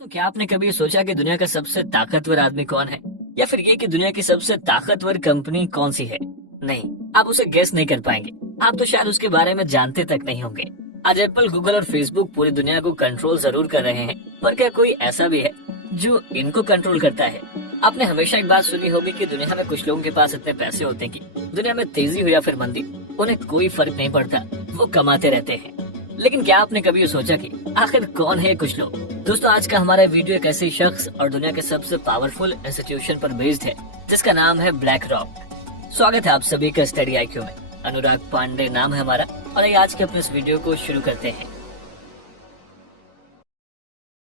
तो क्या आपने कभी सोचा कि दुनिया का सबसे ताकतवर आदमी कौन है, या फिर ये कि दुनिया की सबसे ताकतवर कंपनी कौन सी है? नहीं, आप उसे गेस नहीं कर पाएंगे। आप तो शायद उसके बारे में जानते तक नहीं होंगे। आज एप्पल, गूगल और फेसबुक पूरी दुनिया को कंट्रोल जरूर कर रहे हैं, पर क्या कोई ऐसा भी है जो इनको कंट्रोल करता है? आपने हमेशा एक बात सुनी होगी कि दुनिया में कुछ लोगों के पास इतने पैसे होते हैं कि दुनिया में तेजी हो या फिर मंदी, उन्हें कोई फर्क नहीं पड़ता, वो कमाते रहते हैं। लेकिन क्या आपने कभी ये सोचा कि आखिर कौन है ये कुछ लोग? दोस्तों, आज का हमारा वीडियो एक ऐसे शख्स और दुनिया के सबसे पावरफुल इंस्टीट्यूशन पर बेस्ड है, जिसका नाम है ब्लैक रॉक। स्वागत है आप सभी का स्टडी आईक्यू में। अनुराग पांडे नाम है हमारा, और आइए आज के अपने इस वीडियो को शुरू करते हैं।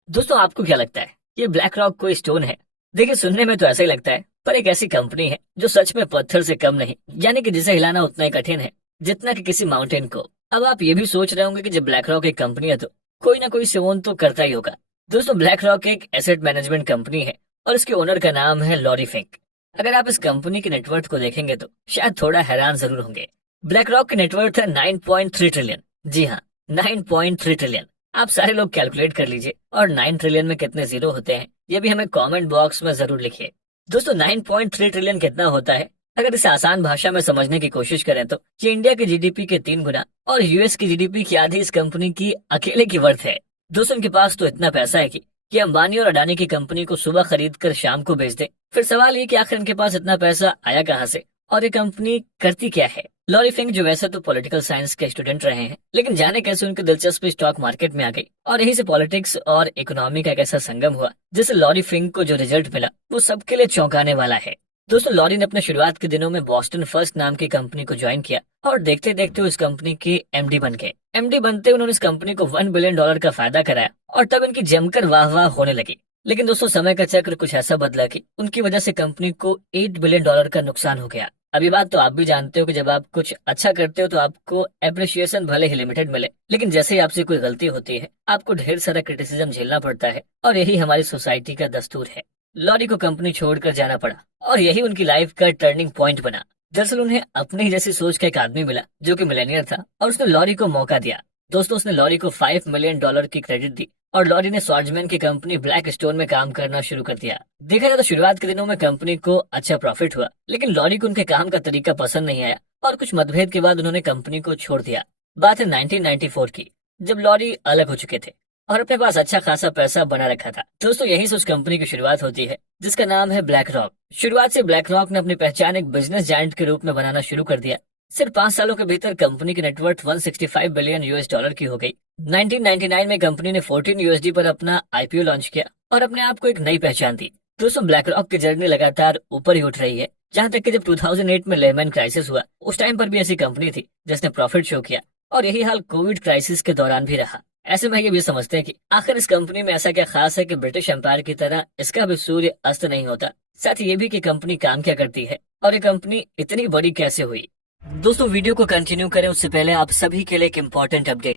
दोस्तों, आपको क्या लगता है ये ब्लैक रॉक कोई स्टोन है? देखिए, सुनने में तो ऐसा ही लगता है, पर एक ऐसी कंपनी है जो सच में पत्थर से कम नहीं, यानी कि जिसे हिलाना उतना ही कठिन है जितना कि किसी माउंटेन को। अब आप ये भी सोच रहे होंगे कि जब ब्लैक रॉक एक कंपनी है तो कोई ना कोई से ओन तो करता ही होगा। दोस्तों, ब्लैक रॉक एक एसेट मैनेजमेंट कंपनी है और इसके ओनर का नाम है लॉरी फिंक। अगर आप इस कंपनी की नेटवर्थ को देखेंगे तो शायद थोड़ा हैरान जरूर होंगे। ब्लैक रॉक की नेटवर्थ है 9.3 ट्रिलियन। जी हाँ, 9.3 ट्रिलियन। आप सारे लोग कैलकुलेट कर लीजिए, और 9 ट्रिलियन में कितने जीरो होते हैं ये भी हमें कमेंट बॉक्स में जरूर लिखिए। दोस्तों, 9.3 ट्रिलियन कितना होता है? अगर इसे आसान भाषा में समझने की कोशिश करें तो ये इंडिया की जीडीपी के 3 गुना और यूएस की जीडीपी की आधी इस कंपनी की अकेले की वर्थ है। दोस्तों, इनके पास तो इतना पैसा है कि ये अंबानी और अडानी की कंपनी को सुबह खरीद कर शाम को बेच दे। फिर सवाल ये कि आखिर इनके पास इतना पैसा आया कहाँ से और ये कंपनी करती क्या है? लॉरी फिंक जो वैसे तो पॉलिटिकल साइंस के स्टूडेंट रहे हैं, लेकिन जाने कैसे उनकी दिलचस्पी स्टॉक मार्केट में आ गई, और यहीं से पॉलिटिक्स और इकोनॉमी का एक ऐसा संगम हुआ जिससे लॉरी फिंक को जो रिजल्ट मिला वो सबके लिए चौंकाने वाला है। दोस्तों, लॉरी ने अपने शुरुआत के दिनों में बॉस्टन फर्स्ट नाम की कंपनी को ज्वाइन किया और देखते देखते उस कंपनी के एमडी बन गए। एमडी बनते उन्होंने इस कंपनी को $1 बिलियन का फायदा कराया और तब इनकी जमकर वाह वाह होने लगी। लेकिन दोस्तों, समय का चक्र कुछ ऐसा बदला कि उनकी वजह से कंपनी को $8 बिलियन का नुकसान हो गया। अब ये बात तो आप भी जानते हो कि जब आप कुछ अच्छा करते हो तो आपको एप्रिसिएशन भले ही लिमिटेड मिले, लेकिन जैसे ही आपसे कोई गलती होती है आपको ढेर सारा क्रिटिसिज्म झेलना पड़ता है, और यही हमारी सोसाइटी का दस्तूर है। लॉरी को कंपनी छोड़कर जाना पड़ा और यही उनकी लाइफ का टर्निंग पॉइंट बना। दरअसल उन्हें अपने ही जैसी सोच का एक आदमी मिला जो कि मिलेनियर था, और उसने लॉरी को मौका दिया। दोस्तों, उसने लॉरी को $5 मिलियन की क्रेडिट दी और लॉरी ने स्वार्जमैन की कंपनी ब्लैक स्टोन में काम करना शुरू कर दिया। देखा जाए तो शुरुआत के दिनों में कंपनी को अच्छा प्रॉफिट हुआ, लेकिन लॉरी को उनके काम का तरीका पसंद नहीं आया और कुछ मतभेद के बाद उन्होंने कंपनी को छोड़ दिया। बात है 1994 की, जब लॉरी अलग हो चुके थे और अपने पास अच्छा खासा पैसा बना रखा था। दोस्तों, यहीं से उस कंपनी की शुरुआत होती है जिसका नाम है ब्लैक रॉक। शुरुआत से ब्लैक रॉक ने अपनी पहचान एक बिजनेस जायंट के रूप में बनाना शुरू कर दिया। सिर्फ 5 सालों के भीतर कंपनी की नेटवर्थ $165 बिलियन की हो गई। 1999 में कंपनी ने $14 पर अपना आईपीओ लॉन्च किया और अपने आप को एक नई पहचान दी। दोस्तों, ब्लैक रॉक की जर्नी लगातार ऊपर ही उठ रही है, जहां तक कि जब 2008 में लेमन क्राइसिस हुआ, उस टाइम पर भी ऐसी कंपनी थी जिसने प्रॉफिट शो किया, और यही हाल कोविड क्राइसिस के दौरान भी रहा। ऐसे में ये भी समझते हैं कि आखिर इस कंपनी में ऐसा क्या खास है कि ब्रिटिश एम्पायर की तरह इसका भी सूर्य अस्त नहीं होता। साथ ही ये भी कि कंपनी काम क्या करती है और ये कंपनी इतनी बड़ी कैसे हुई। दोस्तों, वीडियो को कंटिन्यू करें उससे पहले आप सभी के लिए एक इम्पोर्टेंट अपडेट।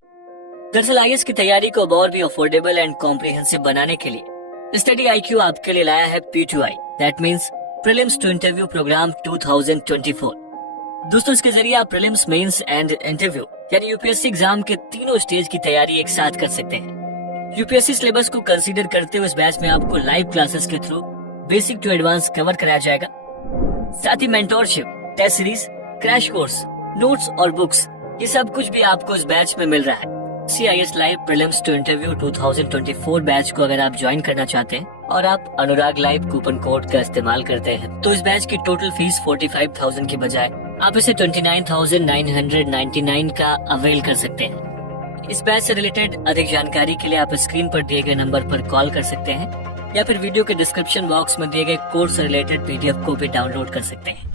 दरअसल आईएएस की तैयारी को और भी अफोर्डेबल एंड कॉम्प्रिहेंसिव बनाने के लिए स्टडी आईक्यू आपके लिए लाया है P2I, that means prelims to interview programme 2024। दोस्तों, इसके जरिए आप प्रीलिम्स, मेंस एंड इंटरव्यू यानी यूपीएससी एग्जाम के तीनों स्टेज की तैयारी एक साथ कर सकते हैं। यूपीएससी सिलेबस को कंसीडर करते हुए इस बैच में आपको लाइव क्लासेस के through basic to advance cover कराया जाएगा। साथ ही mentorship, test series, crash course, notes और बुक्स, ये सब कुछ भी आपको इस बैच में मिल रहा है। CIS live prelims to interview 2024 batch को अगर आप ज्वाइन करना चाहते हैं और आप अनुराग लाइव कूपन कोड का इस्तेमाल करते हैं तो इस बैच की टोटल फीस 45,000 की बजाय आप इसे 29,999 का अवेल कर सकते हैं। इस बैच से रिलेटेड अधिक जानकारी के लिए आप स्क्रीन पर दिए गए नंबर पर कॉल कर सकते हैं या फिर वीडियो के डिस्क्रिप्शन बॉक्स में दिए गए कोर्स से रिलेटेड PDF को भी डाउनलोड कर सकते हैं।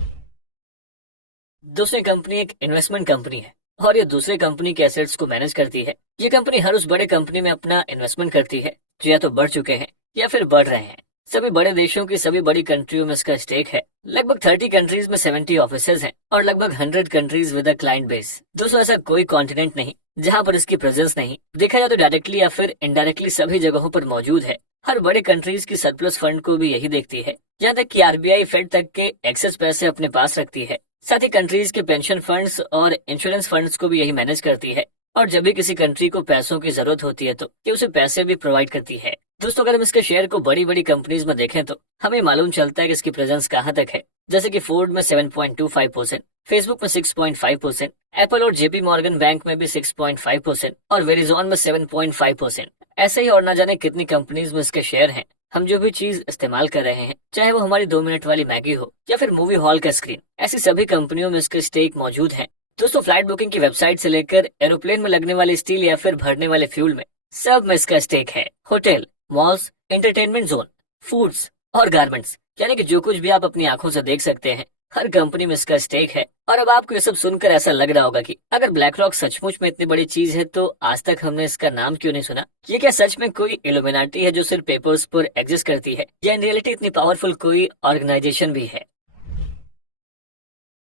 दूसरी कंपनी एक इन्वेस्टमेंट कंपनी है और ये दूसरे कंपनी के एसेट्स को मैनेज करती है। ये कंपनी हर उस बड़े कंपनी में अपना इन्वेस्टमेंट करती है जो या तो बढ़ चुके हैं या फिर बढ़ रहे हैं। सभी बड़े देशों की सभी बड़ी कंट्रियों में इसका स्टेक है। लगभग 30 कंट्रीज में 70 ऑफिसेज हैं और लगभग 100 countries with a client base. दोस्तों, ऐसा कोई कॉन्टिनेंट नहीं जहां पर इसकी प्रेजेंस नहीं। देखा जाए तो डायरेक्टली या फिर इनडायरेक्टली सभी जगहों पर मौजूद है। हर बड़े कंट्रीज की सरप्लस फंड को भी यही देखती है, यहाँ तक कि आरबीआई फेड तक के एक्सेस पैसे अपने पास रखती है। साथ ही कंट्रीज के पेंशन फंड्स और इंश्योरेंस फंड्स को भी यही मैनेज करती है, और जब भी किसी कंट्री को पैसों की जरूरत होती है तो ये उसे पैसे भी प्रोवाइड करती है। दोस्तों अगर हम इसके शेयर को बड़ी बड़ी कंपनीज में देखें तो हमें मालूम चलता है कि इसकी प्रेजेंस कहाँ तक है। जैसे कि फोर्ड में 7.25%, फेसबुक में 6.5%, एप्पल और जेपी मॉर्गन बैंक में भी 6.5% और वेरिजॉन में 7.5%। ऐसे ही और ना जाने कितनी कंपनीज में इसके शेयर हैं। हम जो भी चीज इस्तेमाल कर रहे हैं, चाहे वो हमारी 2 मिनट वाली मैगी हो या फिर मूवी हॉल का स्क्रीन, ऐसी सभी कंपनियों में इसके स्टेक मौजूद हैं। दोस्तों फ्लाइट बुकिंग की वेबसाइट से लेकर एरोप्लेन में लगने वाले स्टील या फिर भरने वाले फ्यूल में, सब में इसका स्टेक है। Hotel, malls, entertainment zone, foods और गारमेंट्स, यानी कि जो कुछ भी आप अपनी आंखों से देख सकते हैं, हर कंपनी में इसका स्टेक है। और अब आपको ये सब सुनकर ऐसा लग रहा होगा कि अगर ब्लैक रॉक सचमुच में इतनी बड़ी चीज है तो आज तक हमने इसका नाम क्यों नहीं सुना। ये क्या सच में कोई इल्यूमिनाटी है जो सिर्फ पेपर्स पर एग्जिस्ट करती है, या इन रियलिटी इतनी पावरफुल कोई ऑर्गेनाइजेशन भी है?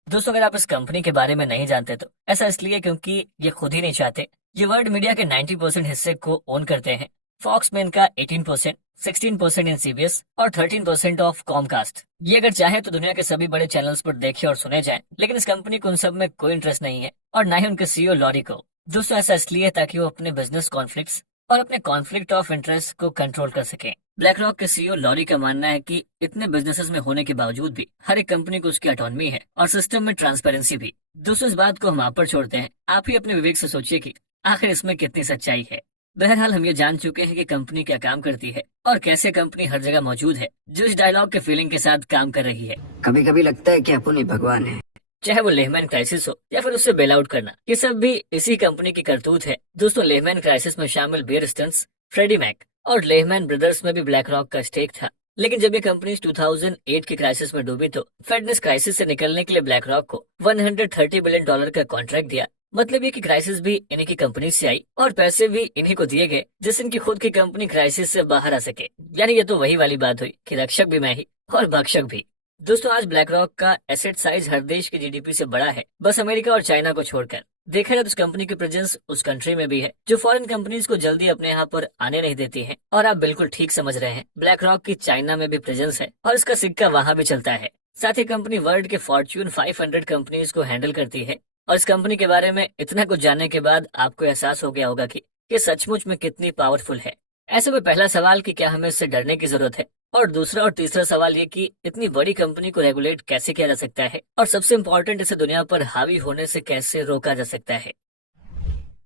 दोस्तों अगर आप इस कंपनी के बारे में नहीं जानते तो ऐसा इसलिए क्योंकि ये खुद ही नहीं चाहते। ये वर्ल्ड मीडिया के 90% हिस्से को ओन करते हैं। फॉक्स में इनका 18%, 16% इन सीबीएस और 13% ऑफ कॉमकास्ट। ये अगर चाहे तो दुनिया के सभी बड़े चैनल्स पर देखे और सुने जाएं, लेकिन इस कंपनी को उन सब में कोई इंटरेस्ट नहीं है और ना ही उनके सीईओ लॉरी को। दोस्तों ऐसा इसलिए ताकि वो अपने बिजनेस कॉन्फ्लिक्ट्स और अपने कॉन्फ्लिक्ट ऑफ इंटरेस्ट को कंट्रोल कर सकें। ब्लैक रॉक के सीईओ लॉरी का मानना है कि इतने बिजनेसेस में होने के बावजूद भी हर एक कंपनी को उसकी ऑटोनॉमी है और सिस्टम में ट्रांसपेरेंसी भी। दोस्तों इस बात को हम आप पर छोड़ते हैं, आप ही अपने विवेक से सोचिए कि आखिर इसमें कितनी सच्चाई है। बहरहाल हम ये जान चुके हैं कि कंपनी क्या काम करती है और कैसे कंपनी हर जगह मौजूद है जो इस डायलॉग के फीलिंग के साथ काम कर रही है। कभी कभी लगता है कि अपन ही भगवान है। चाहे वो लेहमैन क्राइसिस हो या फिर उससे बेल आउट करना, ये सब भी इसी कंपनी की करतूत है। दोस्तों लेहमैन क्राइसिस में शामिल बियर स्टर्न्स, फ्रेडी मैक और लेहमैन ब्रदर्स में भी ब्लैक रॉक का स्टेक था। लेकिन जब ये कंपनी 2008 की क्राइसिस में डूबी तो फेड ने इस क्राइसिस से निकलने के लिए ब्लैक रॉक को $130 बिलियन का कॉन्ट्रैक्ट दिया। मतलब ये कि क्राइसिस भी इन्हीं की कंपनी से आई और पैसे भी इन्हीं को दिए गए जिससे इनकी खुद की कंपनी क्राइसिस से बाहर आ सके। यानी ये तो वही वाली बात हुई कि रक्षक भी मैं ही और भक्षक भी। दोस्तों आज ब्लैक रॉक का एसेट साइज हर देश की जीडीपी से बड़ा है, बस अमेरिका और चाइना को छोड़कर। देखा जाए तो इस कंपनी की प्रेजेंस उस कंट्री में भी है जो फॉरेन कंपनीज को जल्दी अपने यहाँ पर आने नहीं देती है। और आप बिल्कुल ठीक समझ रहे हैं, ब्लैक रॉक की चाइना में भी प्रेजेंस है और इसका सिक्का वहाँ भी चलता है। साथ ही कंपनी वर्ल्ड के फॉर्च्यून 500 कंपनीज को हैंडल करती है। और इस कंपनी के बारे में इतना कुछ जानने के बाद आपको एहसास हो गया होगा कि ये सचमुच में कितनी पावरफुल है। ऐसे में पहला सवाल कि क्या हमें इससे डरने की जरूरत है, और दूसरा और तीसरा सवाल ये कि इतनी बड़ी कंपनी को रेगुलेट कैसे किया जा सकता है, और सबसे इम्पोर्टेंट इसे दुनिया पर हावी होने से कैसे रोका जा सकता है।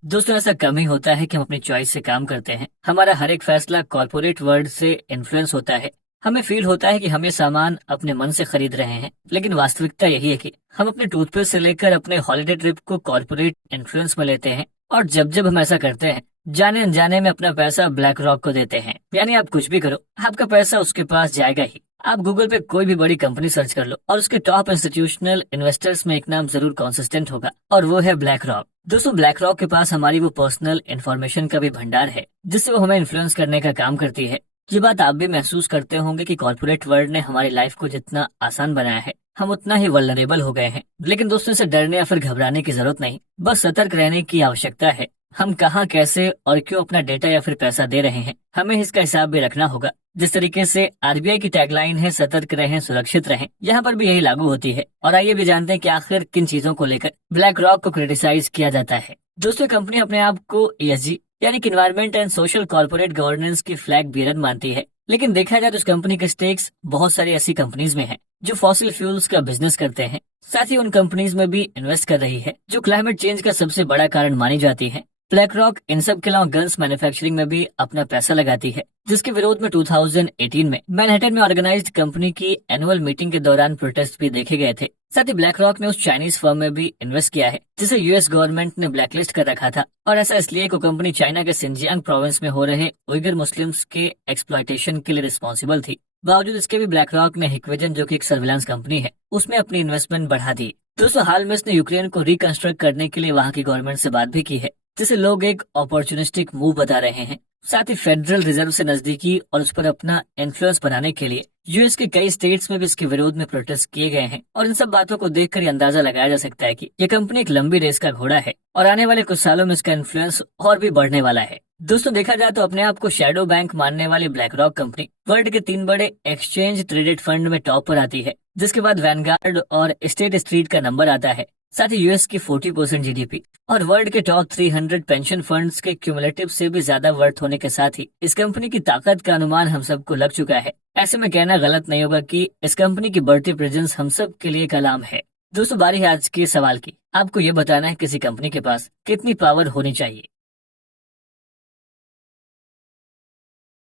दोस्तों ऐसा कम ही होता है कि हम अपनी चॉइस से काम करते हैं। हमारा हर एक फैसला कॉर्पोरेट वर्ल्ड से इन्फ्लुएंस होता है। हमें फील होता है कि हम ये सामान अपने मन से खरीद रहे हैं, लेकिन वास्तविकता यही है कि हम अपने टूथपेस्ट से लेकर अपने हॉलिडे ट्रिप को कॉर्पोरेट इन्फ्लुएंस में लेते हैं। और जब जब हम ऐसा करते हैं, जाने अनजाने में अपना पैसा ब्लैक रॉक को देते हैं। यानी आप कुछ भी करो, आपका पैसा उसके पास जाएगा ही। आप गूगल पे कोई भी बड़ी कंपनी सर्च कर लो और उसके टॉप इंस्टीट्यूशनल इन्वेस्टर्स में एक नाम जरूर कंसिस्टेंट होगा, और वो है ब्लैक रॉक। दोस्तों ब्लैक रॉक के पास हमारी वो पर्सनल इन्फॉर्मेशन का भी भंडार है जिससे वो हमें इन्फ्लुएंस करने का काम करती है। ये बात आप भी महसूस करते होंगे कि कॉर्पोरेट वर्ल्ड ने हमारी लाइफ को जितना आसान बनाया है, हम उतना ही वल्नरेबल हो गए हैं। लेकिन दोस्तों से डरने या फिर घबराने की जरूरत नहीं, बस सतर्क रहने की आवश्यकता है। हम कहाँ, कैसे और क्यों अपना डेटा या फिर पैसा दे रहे हैं, हमें इसका हिसाब भी रखना होगा। जिस तरीके से आरबीआई की टैगलाइन है सतर्क रहें सुरक्षित रहें, यहाँ पर भी यही लागू होती है। और आइए भी जानते हैं कि आखिर किन चीजों को लेकर ब्लैक रॉक को क्रिटिसाइज किया जाता है। दोस्तों कंपनी अपने आप को ESG यानी कि environment and social corporate governance की फ्लैग बीरर मानती है। लेकिन देखा जाए तो इस कंपनी के स्टेक्स बहुत सारी ऐसी कंपनीज में हैं जो फॉसिल फ्यूल्स का बिजनेस करते हैं। साथ ही उन कंपनीज में भी इन्वेस्ट कर रही है जो क्लाइमेट चेंज का सबसे बड़ा कारण मानी जाती है। ब्लैक रॉक इन सब के अलावा गन्स मैन्युफैक्चरिंग में भी अपना पैसा लगाती है, जिसके विरोध में 2018 में मैनहट्टन में ऑर्गेनाइज्ड कंपनी की एनुअल मीटिंग के दौरान प्रोटेस्ट भी देखे गए थे। साथ ही ब्लैक रॉक ने उस चाइनीज फर्म में भी इन्वेस्ट किया है जिसे यूएस गवर्नमेंट ने ब्लैकलिस्ट कर रखा था। और ऐसा इसलिए कि कंपनी चाइना के सिंजियांग प्रोविंस में हो रहे उइगर मुस्लिम्स के एक्सप्लॉयटेशन के लिए रिस्पॉन्सिबल थी। बावजूद इसके भी ब्लैक रॉक ने हिक्विजन, जो कि एक सर्विलांस कंपनी है, उसमें अपनी इन्वेस्टमेंट बढ़ा दी। दोस्तों हाल में इसने यूक्रेन को रिकंस्ट्रक्ट करने के लिए वहाँ की गवर्नमेंट से बात भी की है, जिसे लोग एक अपॉर्चुनिस्टिक मूव बता रहे हैं। साथ ही फेडरल रिजर्व से नजदीकी और उस पर अपना इन्फ्लुएंस बनाने के लिए यूएस के कई स्टेट्स में भी इसके विरोध में प्रोटेस्ट किए गए हैं। और इन सब बातों को देखकर ये अंदाजा लगाया जा सकता है कि ये कंपनी एक लंबी रेस का घोड़ा है और आने वाले कुछ सालों में इसका इन्फ्लुएंस और भी बढ़ने वाला है। दोस्तों देखा जाए तो अपने आप को शैडो बैंक मानने वाली ब्लैक रॉक कंपनी वर्ल्ड के 3 बड़े एक्सचेंज ट्रेडेड फंड में टॉप पर आती है, जिसके बाद वैनगार्ड और स्टेट स्ट्रीट का नंबर आता है। साथ ही यूएस की 40% जीडीपी और वर्ल्ड के टॉप 300 पेंशन फंड्स के क्यूमुलेटिव से भी ज्यादा वर्थ होने के साथ ही इस कंपनी की ताकत का अनुमान हम सबको लग चुका है। ऐसे में कहना गलत नहीं होगा कि इस कंपनी की बढ़ती प्रेजेंस हम सब के लिए कलाम है। दोस्तों बारी है आज के सवाल की। आपको ये बताना है किसी कंपनी के पास कितनी पावर होनी चाहिए।